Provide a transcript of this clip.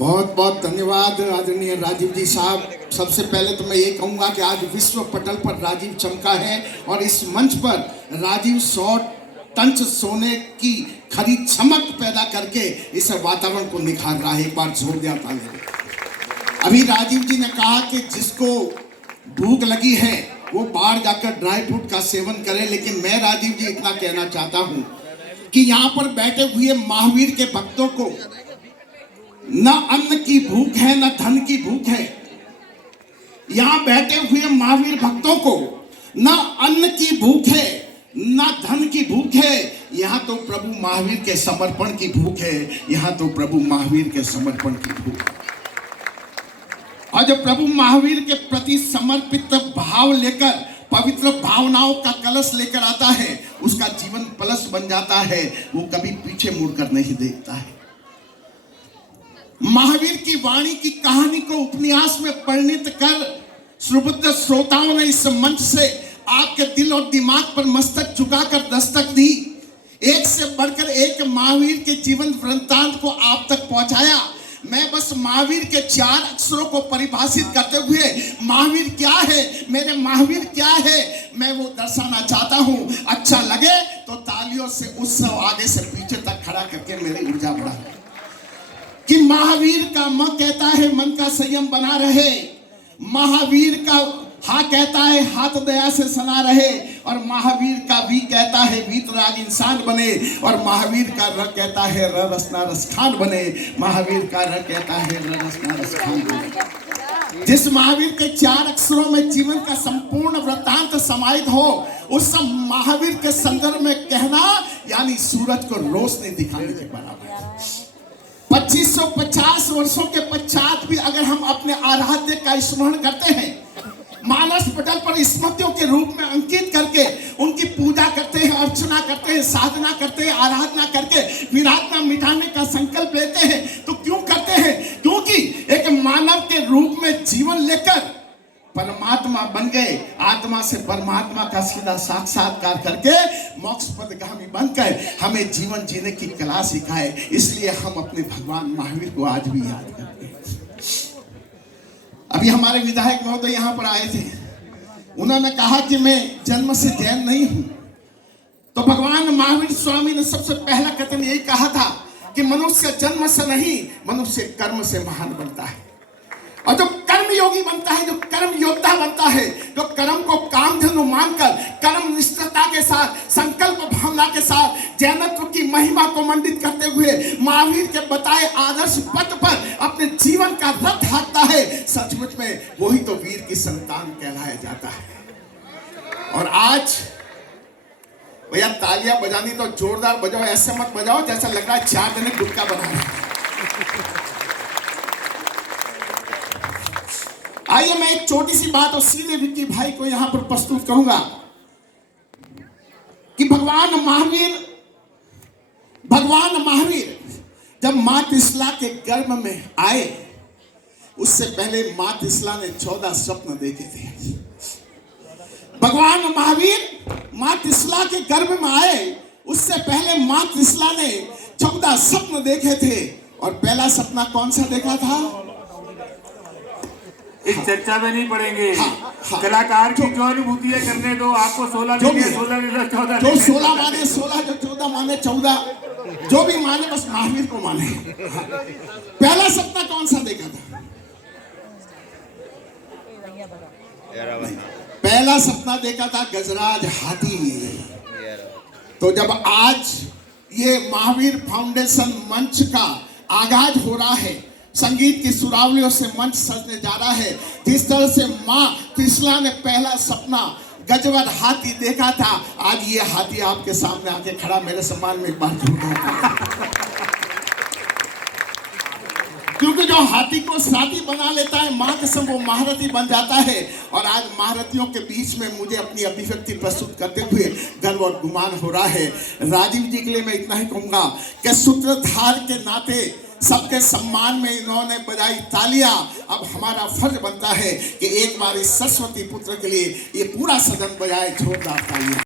बहुत बहुत धन्यवाद आदरणीय राजीव जी साहब। सबसे पहले तो मैं ये कहूँगा कि आज विश्व पटल पर राजीव चमका है और इस मंच पर राजीव 100 टन सोने की खरी चमक पैदा करके इस वातावरण को निखार रहा है। एक बार जोर दिया ताली। अभी राजीव जी ने कहा कि जिसको भूख लगी है वो बाहर जाकर ड्राई फ्रूट का सेवन करे, लेकिन मैं राजीव जी इतना कहना चाहता हूँ कि यहाँ पर बैठे हुए महावीर के भक्तों को न अन्न की भूख है न धन की भूख है। यहाँ बैठे हुए महावीर भक्तों को न अन्न की भूख है न धन की भूख है। यहाँ तो प्रभु महावीर के समर्पण की भूख है। यहाँ तो प्रभु महावीर के समर्पण की भूख है। और जो प्रभु महावीर के प्रति समर्पित भाव लेकर पवित्र भावनाओं का कलश लेकर आता है, उसका जीवन प्लस बन जाता है। वो कभी पीछे मुड़कर नहीं देखता है। महावीर की वाणी की कहानी को उपन्यास में परिणित कर सुबुद्ध श्रोताओं ने इस मंच से आपके दिल और दिमाग पर मस्तक झुकाकर दस्तक दी। एक से बढ़कर एक महावीर के जीवन वृत्तांत को आप तक पहुंचाया। मैं बस महावीर के 4 अक्षरों को परिभाषित करते हुए महावीर क्या है, मेरे महावीर क्या है, मैं वो दर्शाना चाहता हूं। अच्छा लगे तो तालियों से उत्सव आगे से पीछे तक खड़ा करके मेरी ऊर्जा बढ़ा कि महावीर का म कहता है मन का संयम बना रहे। महावीर का हा कहता है हाथ दया से सना रहे। और महावीर का वी कहता है वीतराग इंसान बने। और महावीर का र कहता है रसना रसखान बने। महावीर का र कहता है रसना रसखान बने। जिस महावीर के 4 अक्षरों में जीवन का संपूर्ण वृत्तांत समाहित हो, उस महावीर के संदर्भ में कहना यानी सूरज को रोशनी दिखाने के बराबर है। 2550 वर्षों के पश्चात भी अगर हम अपने आराध्य का स्मरण करते हैं, मानस पटल पर स्मृतियों के रूप में अंकित करके उनकी पूजा करते हैं, अर्चना करते हैं, साधना करते हैं, आराधना करके विराटना मिटाने का संकल्प लेते हैं, तो क्यों करते हैं? क्योंकि एक मानव के रूप में जीवन लेकर परमात्मा बन गए। आत्मा से परमात्मा का सीधा साक्षात्कार करके मोक्ष पदगामी बनकर हमें जीवन जीने की कला सिखाए। इसलिए हम अपने भगवान महावीर को आज भी याद करते हैं। अभी हमारे विधायक महोदय यहाँ पर आए थे। उन्होंने कहा कि मैं जन्म से जैन नहीं हूं। तो भगवान महावीर स्वामी ने सबसे पहला कथन यही कहा था कि मनुष्य जन्म से नहीं, मनुष्य कर्म से महान बनता है। और जो कर्म योगी बनता है, जो कर्म योद्धा बनता है, जो कर्म को कामधेनु मानकर कर्म निष्ठता के साथ, संकल्प भावना के साथ जैनत्व की महिमा को मंडित करते हुए महावीर के बताए आदर्श पथ पर अपने जीवन का रथ हाँकता है, सचमुच में वही तो वीर की संतान कहलाया जाता है। और आज भैया तालियां बजानी तो जोरदार बजाओ, ऐसे मत बजाओ जैसा लग रहा है 4 जने गुटका बना रहे हैं। आइए मैं एक छोटी सी बात और सीधे विक्की भाई को यहां पर प्रस्तुत करूंगा कि भगवान महावीर जब मां त्रिशला के गर्भ में आए, उससे पहले मां त्रिशला ने 14 स्वप्न देखे थे। भगवान महावीर मां त्रिशला के गर्भ में आए, उससे पहले मां त्रिशला ने 14 स्वप्न देखे थे। और पहला सपना कौन सा देखा था? इस चर्चा में नहीं पड़ेंगे। कलाकार की जो अनुभूति है करने दो। आपको 16 14 जो 16 माने 16, जो 14 माने 14, जो भी माने बस महावीर को माने। पहला सपना कौन सा देखा था? पहला सपना देखा था गजराज हाथी। तो जब आज ये महावीर फाउंडेशन मंच का आगाज हो रहा है, संगीत की सुरावलियों से मंच सजने जा रहा है, जिस तरह से मां त्रिशला ने पहला सपना गजवर हाथी देखा था, आज ये हाथी आपके सामने आके खड़ा मेरे सम्मान में एक बार क्योंकि जो हाथी को साथी बना लेता है मां के संग वो महारथी बन जाता है। और आज महारथियों के बीच में मुझे अपनी अभिव्यक्ति प्रस्तुत करते हुए गर्व और गुमान हो रहा है। राजीव जी के लिए मैं इतना ही कहूंगा कि सूत्रधार के नाते सबके सम्मान में इन्होंने बजाई तालियां। अब हमारा फर्ज बनता है कि एक बार इस सरस्वती पुत्र के लिए ये पूरा सदन बजाए जोरदार तालियां।